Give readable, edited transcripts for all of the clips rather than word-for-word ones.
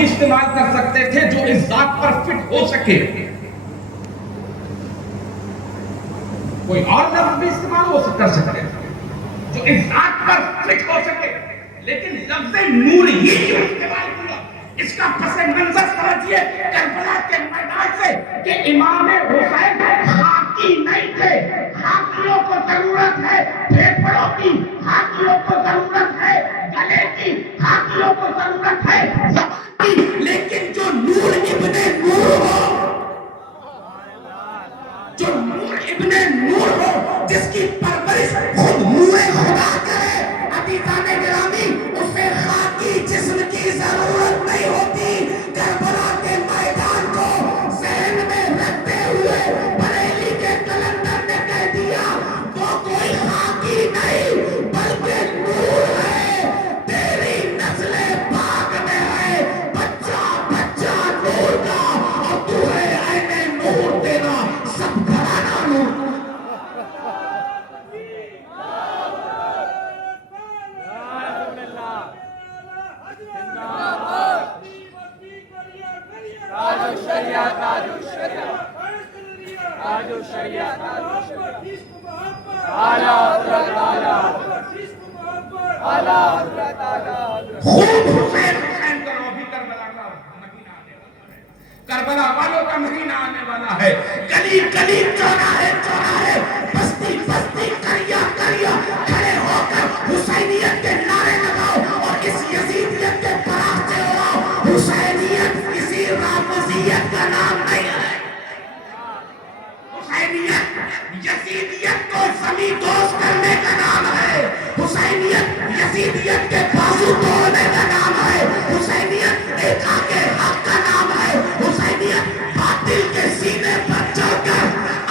وہی استعمال کر سکتے تھے جو اس ذات پر فٹ ہو سکے. کوئی اور لفظ بھی استعمال کر سکتے تھے جو اس ذات پر فٹ ہو سکے, لیکن لفظ نور ہی کیوں استعمال کیا؟ اس کا پس منظر سمجھیے کربلا کے میدان سے کہ امام حسین خاکی نہیں تھے. خاکیوں کو ضرورت ہے پھیپھڑوں کی, خاکیوں کو ضرورت ہے گلے کی, خاکیوں کو ضرورت ہے زبان کی, لیکن جو نور ابن نور ہو, جو نور ابن نور ہو, جس کی پرورش خود نور خدا کرے, عزیزان گرامی, اسے خاکی جسم کی ضرورت نہیں ہوتی. کربلا کے میدان کو ذہن میں رکھتے ہوئے بریلی کے کلندر نے کہہ دیا وہ کوئی خاکی نہیں بلکہ نور ہے. تیری نسل پاک میں ہے بچہ بچہ نور کا, اور تو ہے عین نور, تیرا سب گھرانہ نور. کربلا والوں کا مہینہ آنے والا ہے. گلی گلی چوراہے چوراہے بستی بستی قریہ قریہ کھڑے ہو کر حسینیت کے نعرے لگاؤ اور اس یزیدیت کے پراختے اڑاؤ. حسینیت کسی رافضیت کا نام نہیں ہے. حسینیت یزیدیت کو زمین دوز کرنے کا نام ہے. حسینیت یزیدیت کے بازو توڑنے کا نام ہے. حسینیت ایک آگے حق کا نام ہے. حسینیت باطل کے سینے پر چڑھ کر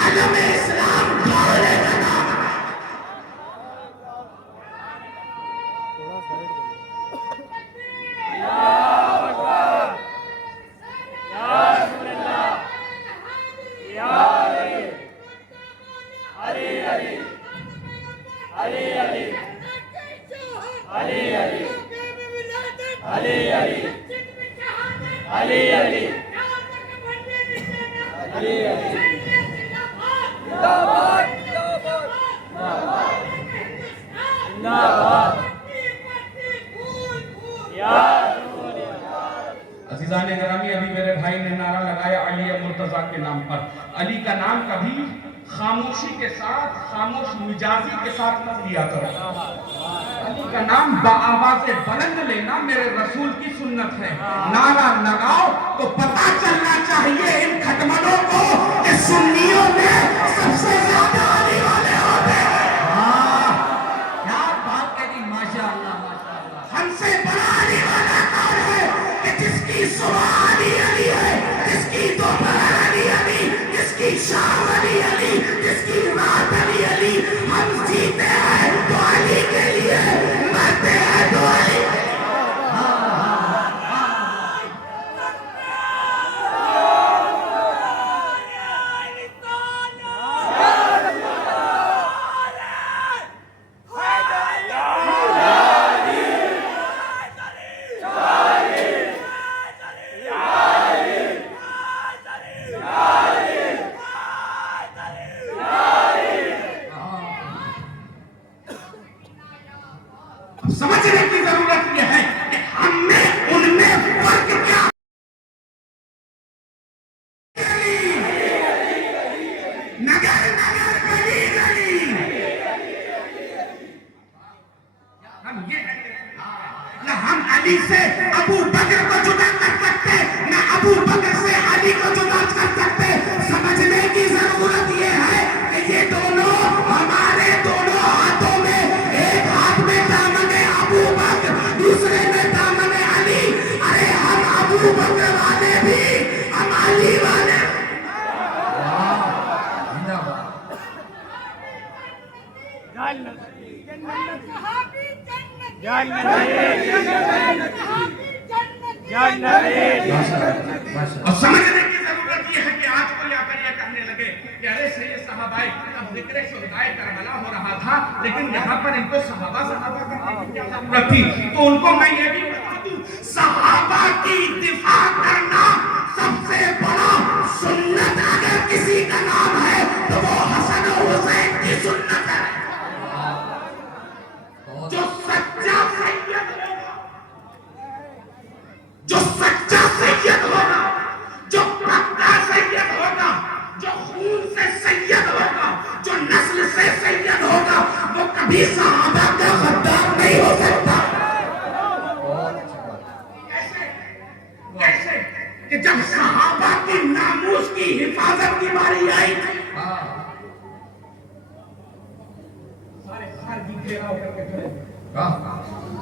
علم اسلام دوڑنے کا نام ہے. عزیزان گرامی, ابھی میرے بھائی نے نعرہ لگایا علی مرتضیٰ کے نام پر. علی کا نام کبھی خاموشی کے ساتھ, خاموش مزاجی کے ساتھ مت لیا کرو. علی کا نام بآواز بلند لینا میرے رسول کی سنت ہے. نعرہ لگاؤ تو پتہ چلنا چاہیے ان کھٹملوں کو کہ سنیوں میں سب سے زیادہ علی والے ہوتے ہیں. کیا بات کہی, ماشاءاللہ ماشاءاللہ. ہم سے بڑا علی والا کون ہے کہ جس کی صبح علی علی ہے, جس کی دوپہر علی علی, جس کی شام علی علی, جس کی رات علی علی. ہم جیتے ہیں تو علی کے لیے, مرتے ہیں تو علی. سمجھنے کی ضرورت یہ ہے کہ ہم میں ان میں فرق کیا. نگر نگر گلی گلی ہم یہ نہ ہم علی سے ابو بکر کو جدا کر سکتے, نہ ابو بکر سے علی کو جدا کر سکتے. سمجھنے کی ضرورت یہ ہے کہ یہ دونوں ہمارے دونوں ہاتھوں میں, ایک ہاتھ میں دامن ابو بکر, دوسرے میں دامن علی. ارے ہم ابو بکر والے بھی, ہم علی والے. اور سمجھنے کی ضرورت یہ ہے کہ آج کو لیا کر یہ کہنے لگے کہ ارے سید صحابہ, اب ذکر شہدائے کربلا ہو رہا تھا لیکن یہاں پر ان کو صحابہ کرنے کی کیا ضرورت تھی. تو ان کو میں یہ بھی بتا دوں, صحابہ کی دفاع جب صحابہ کی ناموس کی حفاظت کی باری آئی سارے خارجی گھیراؤ کر کے کھڑے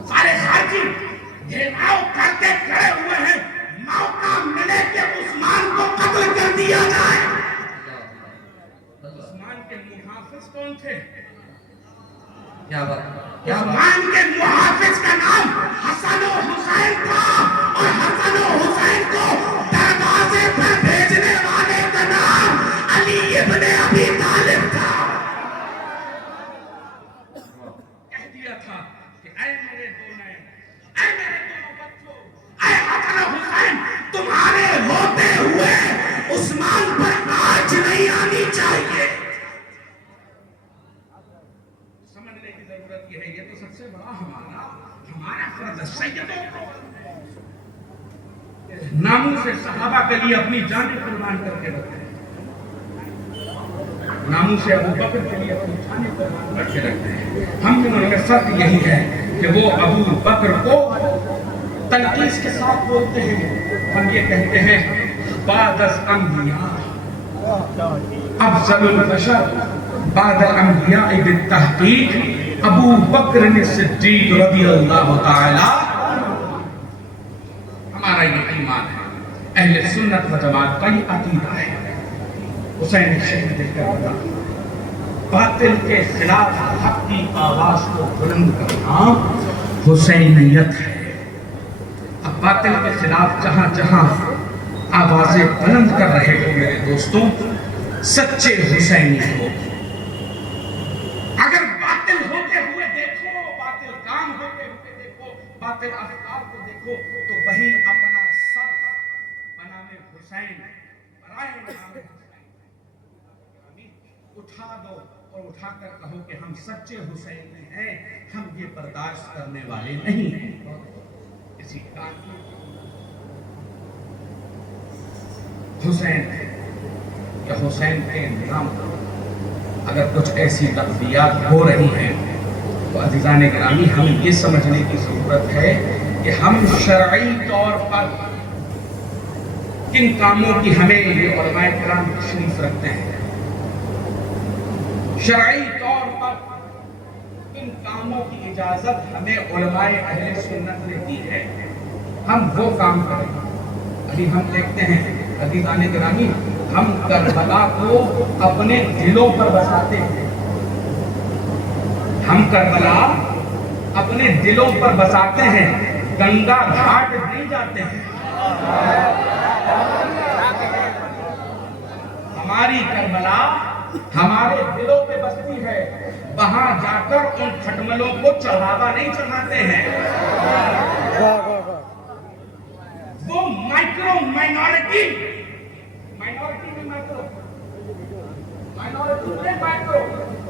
سارے خارجی گھیراؤ کر کے کھڑے ہوئے ہیں موقع ملے کہ عثمان کو قتل کر دیا جائے. عثمان کے محافظ کون تھے؟ عثمان کے محافظ کا نام حسن و حسین تھا اور حسن و حسین کو دروازے پر بھیجنے والے کا نام علی ابن ابی طالب تھا. کہہ دیا تھا کہ اے میرے دونوں بچوں، اے حسن و حسین، تمہارے ہوتے ہوئے عثمان پر آنچ نہیں آنی چاہیے. سمجھنے کی ضرورت یہ ہے، یہ تو سب سے بڑا ہمارا فرض ہے. سیدوں کو ناموس سے صحابہ کے لیے اپنی جانیں قربان کر کے رکھتے ہیں. ناموس سے ابو بکر کے لیے اپنی جانیں قربان کر کے رکھتے ہیں. ہم دنوں میں فرق یہی ہے کہ وہ ابو بکر کو تنقیص کے ساتھ بولتے ہیں. ہم یہ کہتے ہیں بعد از انبیاء افضل البشر بعد الانبیاء بالتحقیق ابو بکر صدیق رضی اللہ تعالی. ہمارا یہ ایمان ہے، اہل سنت و جماعت کا یہ عقیدہ ہے. حسین شہید کربلا، باطل کے خلاف حق کی آواز کو بلند کرنا حسینیت ہے. اب باطل کے خلاف جہاں جہاں آوازیں بلند کر رہے ہو میرے دوستوں، سچے حسینی ہو. اگر باطل ہوتے ہوئے دیکھو، باطل کام ہوتے ہوئے دیکھو، باطل افکار کو دیکھو، تو وہی اپنا سر بنام حسین برائے نام حسین اٹھا دو اور اٹھا کر کہو کہ ہم سچے حسین ہیں، ہم یہ برداشت کرنے والے نہیں ہیں. اسی کام کی حسین یا حسین کے نام پر اگر کچھ ایسی لفظیات ہو رہی ہیں تو عزیزان گرامی ہمیں یہ سمجھنے کی ضرورت ہے کہ ہم شرعی طور پر کن کاموں کی ہمیں یہ علماء کرام تشریف رکھتے ہیں. شرعی طور پر کن کاموں کی اجازت ہمیں علماء اہل سنت نے دی ہے، ہم وہ کام کریں. ابھی ہم دیکھتے ہیں عزیزان گرامی، ہم کربلا کو اپنے دلوں پر بساتے ہیں. ہم کربلا اپنے دلوں پر بساتے ہیں، گنگا گھاٹ نہیں جاتے ہیں. ہماری کربلا ہمارے دلوں پہ بستی ہے، وہاں جا کر ان کھٹملوں کو چڑھاوا نہیں چڑھاتے ہیں. وہ مائکرو مائنورٹی میں مائکرو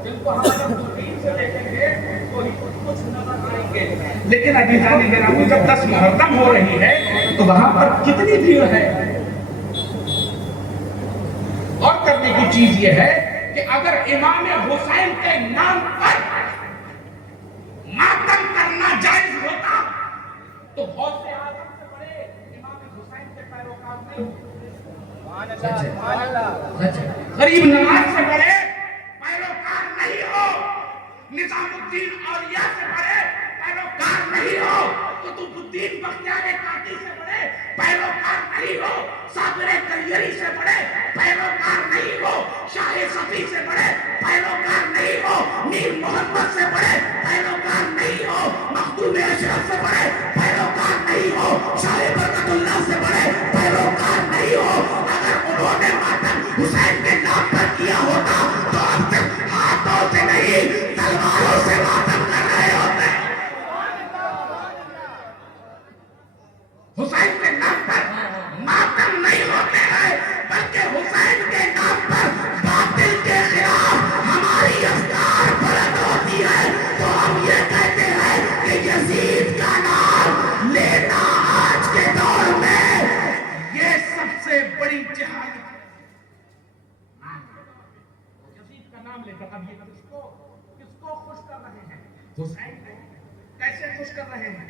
جن کو ہم دین سے دیکھیں گے تو ہی کچھ نظر آئیں گے. لیکن ابھی جانے کے نام جب 10 محرم ہو رہی ہے تو وہاں پر کتنی بھیڑ ہے. اور کرنے کی چیز یہ ہے کہ اگر امام حسین کے نام پر ماتم کرنا جائز ہوتا تو بہت سے اعظم سے بڑے امام حسین کے پیروکار نہیں ہوتے. غریب نواز سے بڑے پیروکار نہیں ہو، نظام الدین اولیاء سے بڑے پیروکار نہیں ہو، قطب الدین بختیار کاکی سے بڑے پیروکار نہیں ہو، صابر کلیری سے بڑے پیروکار نہیں ہو، شاہ صفی سے بڑے پیروکار نہیں ہو، میر محمد سے بڑے پیروکار نہیں ہو، مخدوم اشرف سے بڑے پیروکار نہیں ہو، شاہ برکت اللہ سے بڑے پیروکار نہیں ہو. اگر انہوں نے ماتم حسین کے نام پر کیا ہوتا تو اب تک ہاتھوں سے نہیں تلواروں سے ماتم کر رہے ہوتے. حسین کے نام پر ماتم نہیں ہوتے ہیں، بلکہ حسین کے نام پر باطل کے خلاف ہماری افکار بلند ہوتی ہے. تو ہم یہ کہتے ہیں کہ یزید کا نام لینا آج کے دور میں یہ سب سے بڑی جہاد ہے. یزید کا نام لے کر اب یہ کس کو خوش کر رہے ہیں؟ حسین کیسے خوش کر رہے ہیں؟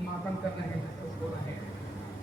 ماتم کر رہے ہیں، خوش ہو رہے ہیں.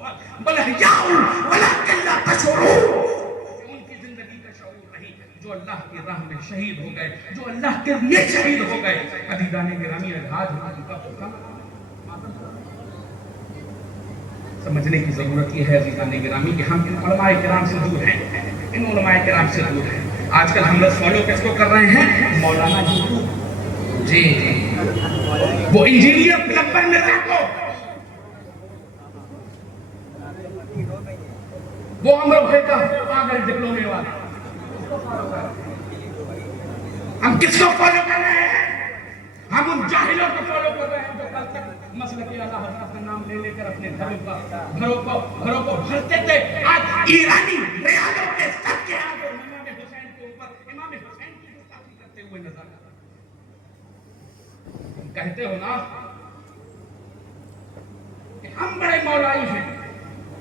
بل احیاء ولکن لا تشعرون، ان کی زندگی کا شعور نہیں، جو اللہ کی راہ میں شہید ہو گئے، جو اللہ کے لیے شہید ہو گئے۔ عزیزان گرامی، آج ہماری کا سمجھنے کی ضرورت یہ ہے عزیزان گرامی کہ ہم ان علماء کرام سے دور ہیں، ان علماء کرام سے دور ہیں۔ آج کل ہم لوگ فالو کس کو کر رہے ہیں؟ مولانا جی، وہ انجینئر پلمبر میں رکھو، وہ ہم لوگ ہے پاگل ڈپلومے والا۔ ہم کس کو فالو کر رہے ہیں؟ ہم ان جاہلوں کو فالو کر رہے ہیں جو کل تک مسلک اعلیٰ حضرت کا نام لے کر اپنے گھروں کو بھرتے تھے۔ آج ایرانی ریالوں کے سب کے آگے امام حسین کے اوپر امام حسین کی گستاخی کرتے ہوئے نظر آتے ہیں۔ کہتے ہو نا کہ ہم بڑے مولائی ہیں،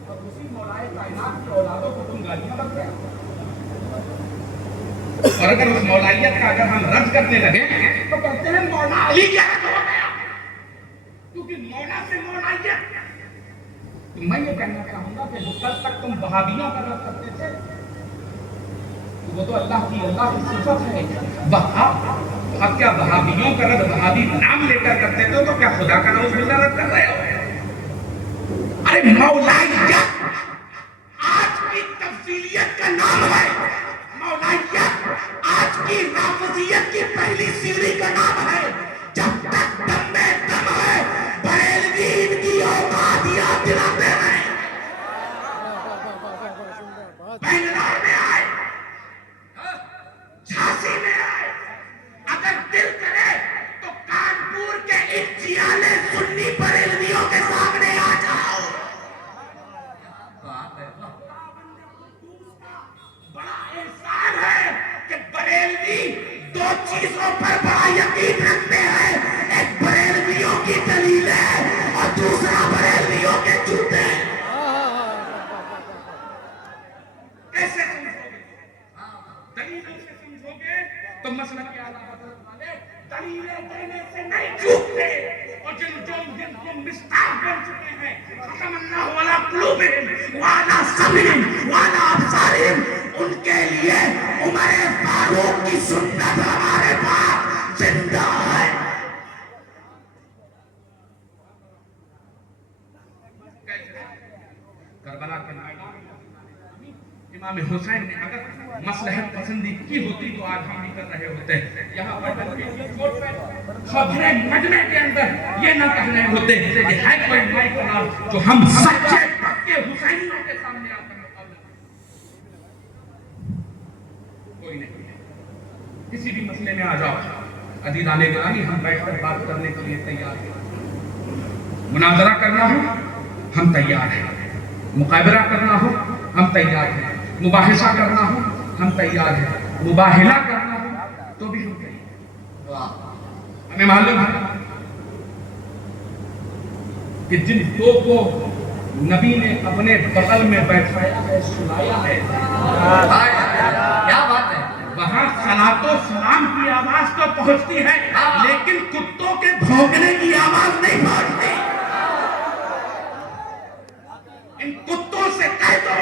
اور اسی مولائی کائنات کی اولادوں کو تم گالیاں بکتے ہیں۔ اور اگر اس مولائیت کا اگر ہم رد کرنے لگے تو کہتے ہیں مولا علی کیا رد ہو گیا، کیونکہ مولا سے مولائیت۔ تو میں یہ کہنا چاہوں گا کہ جو کل تک تم وہابیوں کا رد کرتے تھے وہ تو اللہ کی صفت ہے۔ اب کیا وہابیوں کا رد وہابی نام لے کر کرتے تھے تو کیا خدا کا نعوذ باللہ رد کر رہے ہو؟ ارے مولائیت آج کی تفضیلیت کا نام ہے، مولائیت آج کی رافضیت کی پہلی سیڑھی کا نام ہے۔ جب تک دم میں دم ہے بریلوی ان کی اوقات یاد دلاتے ہیں۔ بنگلور میں آئے، جھانسی میں آئے، اگر دل کرے تو کانپور کے ان جیالے سنی بریلویوں کے سامنے آ جاؤ۔ بڑا احسان ہے کہ بریلوی دو چیزوں پر بڑا یقین رکھتے ہیں، ایک بریلویوں کی دلیل ہے اور دوسرا بریلویوں کے جوتے۔ کیسے سمجھو گے؟ دلیلوں سے سمجھو گے تو مسلک کے اعلیٰ حضرت والے دلیلیں دینے سے نہیں چوکتے، اور جن کو مستاق بن چکے ہیں، ختم اللہ علی قلوبہم وعلی سمعہم وعلی ابصارہم، ان کے لیے عمر فاروق کی سنت ہمارے پاس زندہ ہے۔ کربلا کے میدان امام حسین نے اگر مصلحت پسندی کی ہوتی تو آج ہم بھی کر رہے ہوتے ہیں۔ یہاں پر خبریں مجمع کے اندر یہ نہ کہہ رہے ہوتے کہ ہے کوئی مائی قرار جو ہم سچے پکے حسینیوں کے سامنے آ کر کوئی نہیں ہے۔ کسی بھی مسئلے میں آ جاؤ عزیزان گرامی، ہم بیٹھ کر بات کرنے کے لیے تیار ہیں۔ مناظرہ کرنا ہو ہم تیار ہیں، مقابلہ کرنا ہو ہم تیار ہیں، مباحثہ کرنا ہو ہم تیار ہیں، مباہلہ کرنا ہو تو بھی ہم تیار ہیں۔ ہمیں معلوم ہے کہ جن دو کو نبی نے اپنے بغل میں بیٹھایا ہے، سلایا ہے، کیا بات ہے، وہاں صلاۃ و سلام کی آواز تو پہنچتی ہے لیکن کتوں کے بھونکنے کی آواز نہیں پہنچتی۔ ان کتوں سے کہہ دو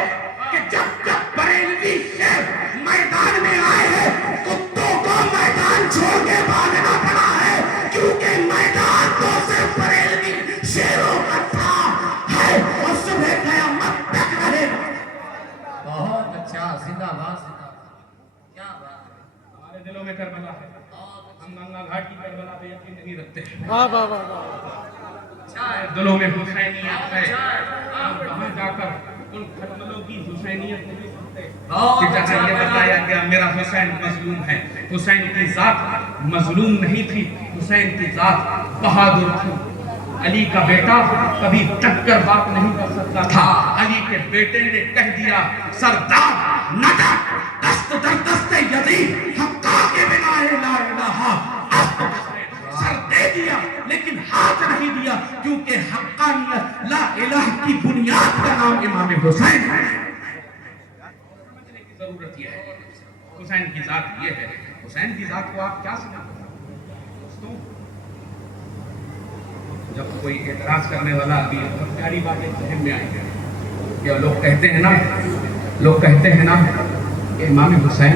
کہ جب بریلوی شیخ میدان میں آئے ہیں کتوں کو میدان چھوڑ کے بھاگنا پڑا ہے، کیونکہ میدان تو صرف بریلوی شیروں کا تھا ہے اور صبح قیامت تک رہے گا۔ بہت اچھا، زندہ باد، کیا بات ہے۔ ہمارے دلوں میں کربلا ہے، ہم گنگا گھاٹ کی کربلا پہ یقین نہیں رکھتے ہیں، واہ واہ واہ واہ، دلوں میں حسینیت ہے۔ ہم وہاں جا کر ان ختملوں کی حسینیت نہیں سنتے کہ جہاں یہ بتایا گیا میرا حسین مظلوم ہے۔ حسین کی ذات مظلوم نہیں تھی، حسین کی ذات بہادر تھی۔ علی کا بیٹا کبھی ٹکر بات نہیں کر سکتا تھا، علی کے بیٹے نے کہہ دیا سردار نڈر دست در دست یزید حقا کے بنا لا الہ، سر دے دیا لیکن ہاتھ نہیں دیا، کیونکہ حقانیت لا الہ کی بنیاد کا نام امام حسین ہے۔ سمجھنے کی ضرورت یہ ہے، حسین کی ذات یہ ہے۔ حسین کی ذات کو آپ کیا سمجھتے ہیں دوستوں؟ جب کوئی اعتراض کرنے والا ابھی بہت پیاری باتیں ذہن میں آئی ہے، کہ لوگ کہتے ہیں نا کہ امام حسین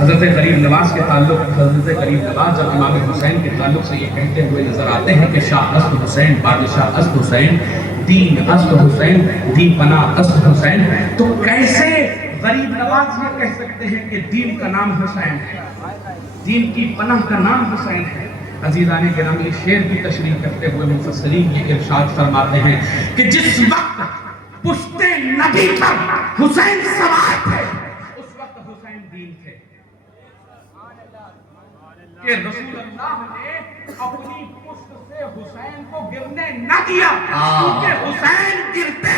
حضرت غریب نواز کے تعلق جب امام حسین کے تعلق سے یہ کہتے ہوئے نظر آتے ہیں کہ شاہ اسد حسین بادشاہ اسد حسین دین اسد حسین دین پناہ اسد حسین، تو کیسے غریب نواز یہ کہہ سکتے ہیں کہ دین کا نام حسین ہے، دین کی پناہ کا نام حسین ہے؟ عزیزان گرامی، شعر کی تشریح کرتے ہوئے مفسرین یہ ارشاد فرماتے ہیں کہ جس وقت پشت نبی پر حسین سوار تھے اس وقت حسین دین تھے، کہ رسول اللہ نے اپنی پشت سے حسین کو گرنے نہ دیا، کیونکہ حسین گرتے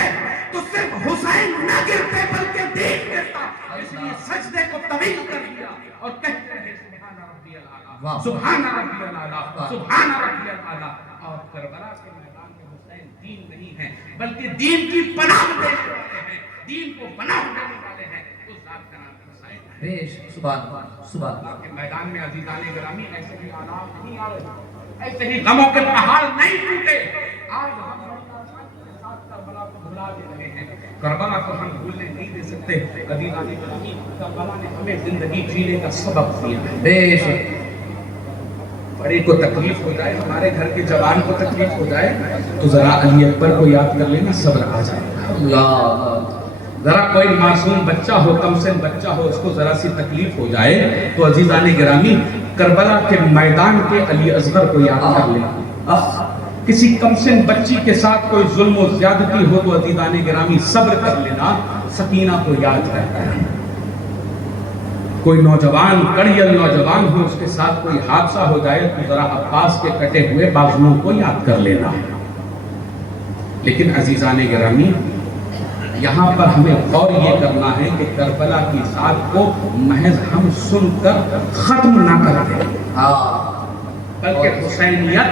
تو صرف حسین نہ گرتے بلکہ دین گرتا، اس لیے سجدے کو طویل کر دیا اور کہتے ہیں سبحان ربی الاعلیٰ، سبحان ربی الاعلیٰ، سبحان ربی الاعلیٰ۔ اور کربلا کے میدان میں حسین دین نہیں ہے بلکہ دین کی پناہ دینے والے ہیں، دین کو پناہ دینے والے ہیں، اس ذات کا نام حسین ہے۔ سبحان اللہ کے میدان میں عزیزان گرامی ایسے ہی آلات نہیں آ رہے، ایسے ہی غموں کے پہاڑ نہیں ٹوٹے۔ آج ہم کربلا کو بھلا دے رہے ہیں، کربلا کو ہم بھولنے نہیں دے سکتے۔ عزیزان گرامی، کربلا نے ہمیں زندگی جینے کا سبق دیا ہے۔ بے شک بڑے کو تکلیف ہو جائے، ہمارے گھر کے جوان کو تکلیف ہو جائے تو ذرا علی اکبر کو یاد کر لینا، صبر آ جائے گا۔ اللہ، ذرا کوئی معصوم بچہ ہو، کم سن بچہ ہو، اس کو ذرا سی تکلیف ہو جائے تو عزیزان گرامی کربلا کے میدان کے علی اصغر کو یاد کر لینا۔ کسی کم سن بچی کے ساتھ کوئی ظلم و زیادتی ہو تو عزیزان گرامی صبر کر لینا، سکینہ کو یاد رہتا ہے۔ کوئی نوجوان کڑیل نوجوان ہو، اس کے ساتھ کوئی حادثہ ہو جائے تو ذرا عباس کے کٹے ہوئے بازوؤں کو یاد کر لینا۔ لیکن عزیزان گرامی، یہاں پر ہمیں غور یہ کرنا ہے کہ کربلا کی ذات کو محض ہم سن کر ختم نہ کر دیں، بلکہ حسینیت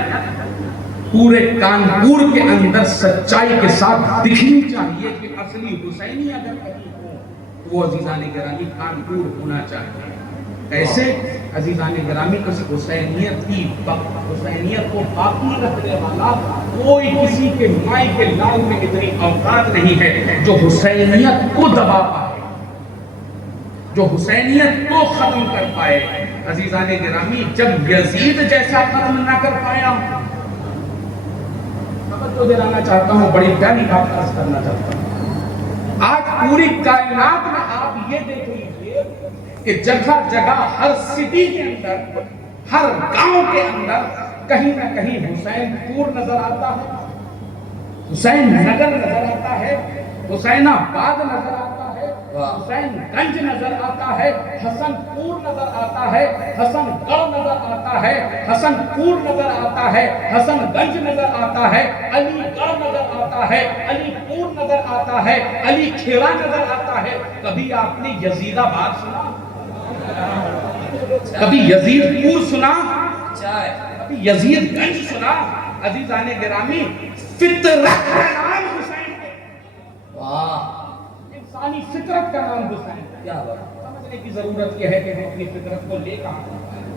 پورے کانپور کے اندر سچائی کے ساتھ دکھنی چاہیے کہ اصلی حسینی اگر کہیں ہو تو وہ عزیزان گرامی کانپور ہونا چاہیے۔ ایسے عزیزان گرامی اس حسینیت کو باقی رکھنے والا کوئی کسی کے مائی کے لال میں اتنی اوقات نہیں ہے جو حسینیت کو دبا پائے، جو حسینیت کو ختم کر پائے۔ عزیزان گرامی، جب یزید جیسا ختم نہ کر پایا، تو دلانا چاہتا ہوں، بڑی پیاری بات عرض کرنا چاہتا ہوں، آج پوری کائنات میں آپ یہ دیکھ لیجئے کہ جگہ جگہ ہر سٹی کے اندر، ہر گاؤں کے اندر کہیں نہ کہیں حسین پور نظر آتا ہے، حسین نگر نظر آتا ہے، حسین آباد نظر آتا ہے، حسین گنج نظر آتا ہے، حسن پور نظر آتا ہے، حسن گڑھ نظر آتا ہے، حسن پور نظر آتا ہے، حسن گنج نظر آتا ہے، علی گڑھ نظر آتا ہے، علی پور نظر آتا ہے، علی کھیڑا نظر آتا ہے۔ کبھی آپ نے یزید آباد سنا؟ کبھی یزید پور سنا؟ کبھی یزید گنج سنا؟ عزیزان گرامی، فطرت کا نام حسین ہے، انسانی فطرت کا نام حسین ہے۔ کیا بات، سمجھنے کی ضرورت یہ ہے کہ ہم اپنی فطرت کو لے کہاں جاتے ہیں۔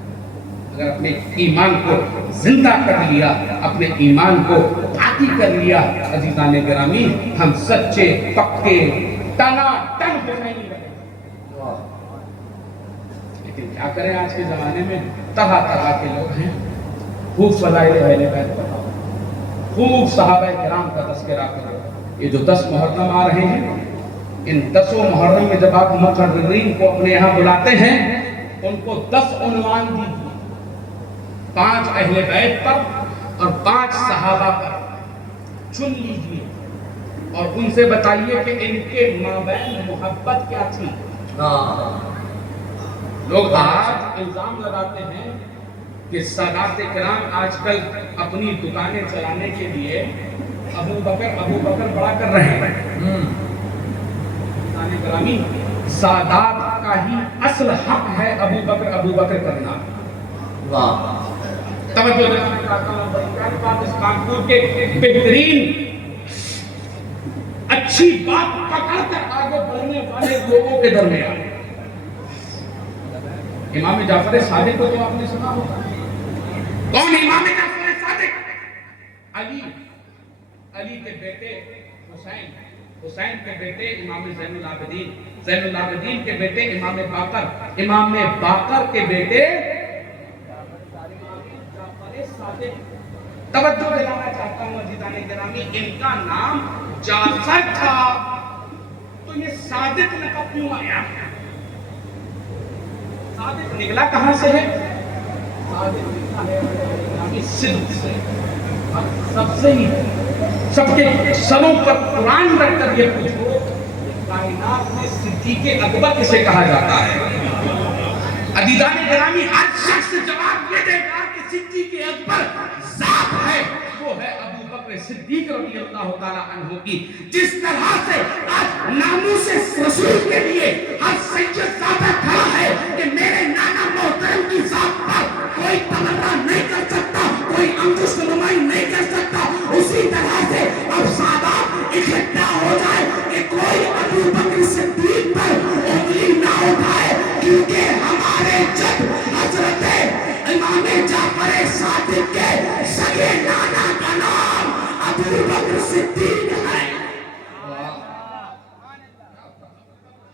اگر اپنے ایمان کو زندہ کر لیا، اپنے ایمان کو باقی کر لیا، عزیزان گرامی، ہم سچے پکے ٹنا ٹن حسینی بنے۔ لیکن کیا کریں، آج کے زمانے میں طرح طرح کے لوگ ہیں، خوب فضائل اہل بیت بتاؤ، خوب صحابہ کرام کا تذکرہ کرو۔ یہ جو 10 محرم آ رہے ہیں، ان 10 محرم میں جب آپ مقررین کو اپنے یہاں بلاتے ہیں، ان کو 10 عنوان دیجیے، 5 اہل بیت پر اور 5 صحابہ پر چن لیجیے اور ان سے بتائیے کہ ان کے مابین محبت کیا تھی۔ لوگ آج الزام لگاتے ہیں کہ سادات کرام آج کل اپنی دکانیں چلانے کے لیے ابو بکر بڑا کر رہے ہیں۔ گرامی، سادات کا ہی اصل حق ہے ابو بکر کرنا۔ توجہ دینا چاہتا ہوں، اس کانپور کے بہترین اچھی بات پکڑ کر آگے بڑھنے والے لوگوں کے درمیان امام جعفر صادق کو تو آپ نے سنا ہوگا۔ کون امام جعفر صادق؟ علی علی کے بیٹے حسین، حسین کے بیٹے امام زین العابدین، زین العابدین کے بیٹے امام باقر، امام باقر کے بیٹے جعفر صادق۔ توجہ دلانا چاہتا ہوں عزیزان گرامی، ان کا نام جعفر تھا تو یہ صادق لقب کیوں آیا؟ صادق نکلا کہاں سے ہے؟ صادق نکلا ہے صدق سے، سب سے ہی سب کے سروں پر قرآن رکھ کر یہ پوچھو کائنات میں صدیق اکبر کسے کہا جاتا ہے؟ عزیزان گرامی ہر شخص جواب یہ دے گا کہ صدیق اکبر ذات ہے، وہ ہے ابو بکر صدیق رضی اللہ تعالیٰ عنہ کی۔ جس طرح سے آج ناموس رسول کے لیے ہر سید زادہ کھڑا ہے کہ میرے نانا محترم کی ذات پر کوئی تبرہ نہیں کر سکتا، کوئی انگشت نمائی نہیں کر سکتا، اسی طرح سے اب سادات اکٹھا ہو جائے کہ کوئی ابو بکر صدیق پر انگلی نہ اٹھائے، کیونکہ ہمارے جد حضرت امام جعفر صادق کے سگے نانا کا نام ابو بکر صدیق ہے۔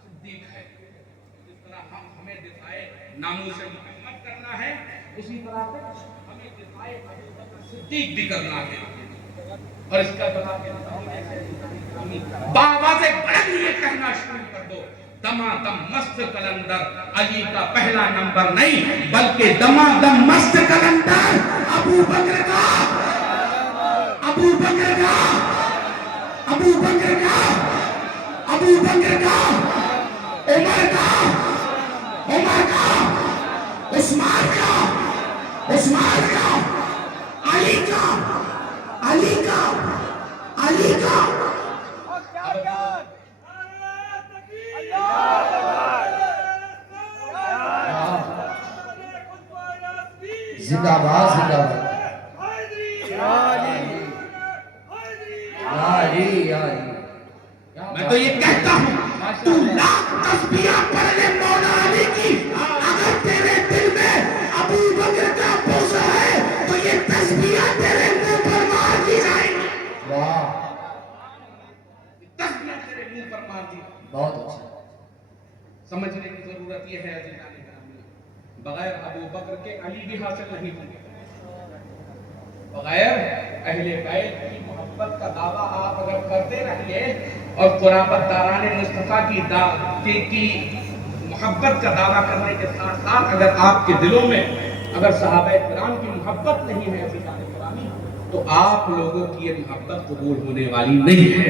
صدیق ہے، جس طرح ہمیں دفاع ناموس محمد کرنا ہے، اسی طرح سے ہمیں دفاع ابو بکر صدیق بھی کرنا ہے۔ اور اس کا جواب بآواز بلند یہ کہنا شروع کر دو، دمادم مست کلندر علی کا پہلا نمبر نہیں بلکہ دمادم مست کلندر ابو بکر کا، ابو بکر کا، ابو بکر کا، ابو بکر کا، عمر کا، عمر کا، عثمان کا، عثمان کا، علی کا، علی کا، علی کا۔ زندہ باد، زندہ باد، میں تو یہ کہتا ہوں تو لاکھ تسبیح پڑھ لے مولا علی کی، اگر تیرے دل میں ابو بکر کا بغض ہے تو یہ تسبیح تیرے منہ پر مار دی جائیں گی۔ واہ، تسبیح تیرے منہ پر مار دی۔ بہت اچھا۔ سمجھنے کی ضرورت یہ ہے عزیزان گرامی، بغیر ابو بکر کے علی بھی حاصل نہیں ہوں گے، بغیر اہل بیت کی محبت کا دعویٰ آپ اگر کرتے رہیے اور قرابت داران مصطفیٰ کی محبت کا دعویٰ کرنے کے ساتھ ساتھ اگر آپ کے دلوں میں اگر صحابہ کرام کی محبت نہیں ہے عزیزان گرامی تو آپ لوگوں کی یہ محبت قبول ہونے والی نہیں ہے۔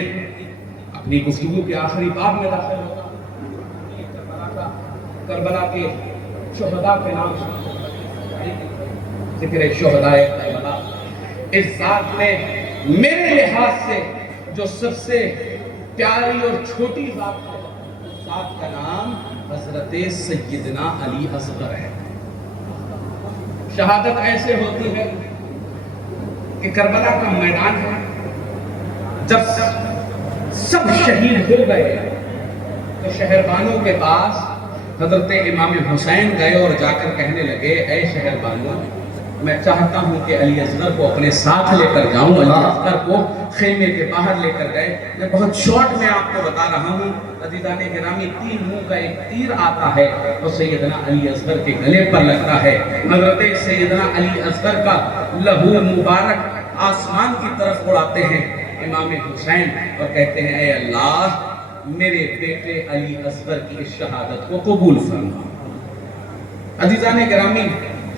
اپنی گفتگو کے آخری باب میں داخل ہوگا، کربلا کے شہداء کے نام ذکر شہداء کربلا۔ اس ذات میں میرے لحاظ سے جو سب سے پیاری اور چھوٹی ذات ہے، اس ذات کا نام حضرت سیدنا علی اصغر ہے۔ شہادت ایسے ہوتی ہے کہ کربلا کا میدان ہے، جب سب شہید ہو گئے تو شہربانوں کے پاس حضرت امام حسین گئے اور جا کر کہنے لگے اے شہربانوں، میں چاہتا ہوں کہ علی اصغر کو اپنے ساتھ لے کر جاؤں۔ علی اصغر کو خیمے کے باہر لے کر گئے۔ میں بہت شارٹ میں آپ کو بتا رہا ہوں عزیزان گرامی، 3 منہ کا ایک تیر آتا ہے تو سیدنا علی اصغر کے گلے پر لگتا ہے۔ حضرت سیدنا علی اصغر کا لہو مبارک آسمان کی طرف اڑاتے ہیں امام حسین اور کہتے ہیں اے اللہ میرے بیٹے علی اصغر کی اس شہادت کو قبول فرما۔ عزیزان گرامی،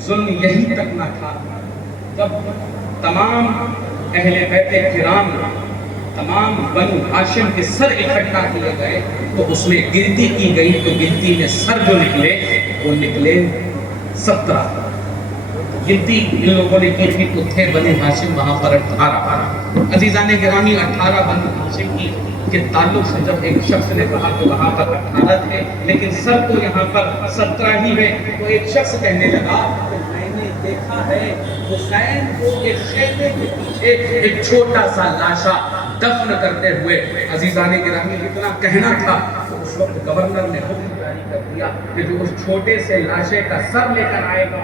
ظلم یہی تک نہ تھا جب تمام اہل بیت کرام، تمام بنو ہاشم کے سر اکٹھا کیے گئے تو اس میں گنتی کی گئی تو گنتی میں سر جو نکلے وہ نکلے 17۔ گنتی ان لوگوں نے کی تھی تو تھے بنو ہاشم وہاں پر 18۔ عزیزان گرامی 18 بنو ہاشم کی کے تعلق سے جب ایک شخص نے کہا کہ وہاں پر 18 تھے لیکن سر تو یہاں پر 17 ہی ہے، تو ایک شخص کہنے لگا کہ میں نے دیکھا ہے حسین کو ایک خیمے کے پیچھے ایک چھوٹا سا لاشا دفن کرتے ہوئے۔ عزیزان گرامی اتنا کہنا تھا تو اس وقت گورنر نے حکم جاری کر دیا کہ جو اس چھوٹے سے لاشے کا سر لے کر آئے گا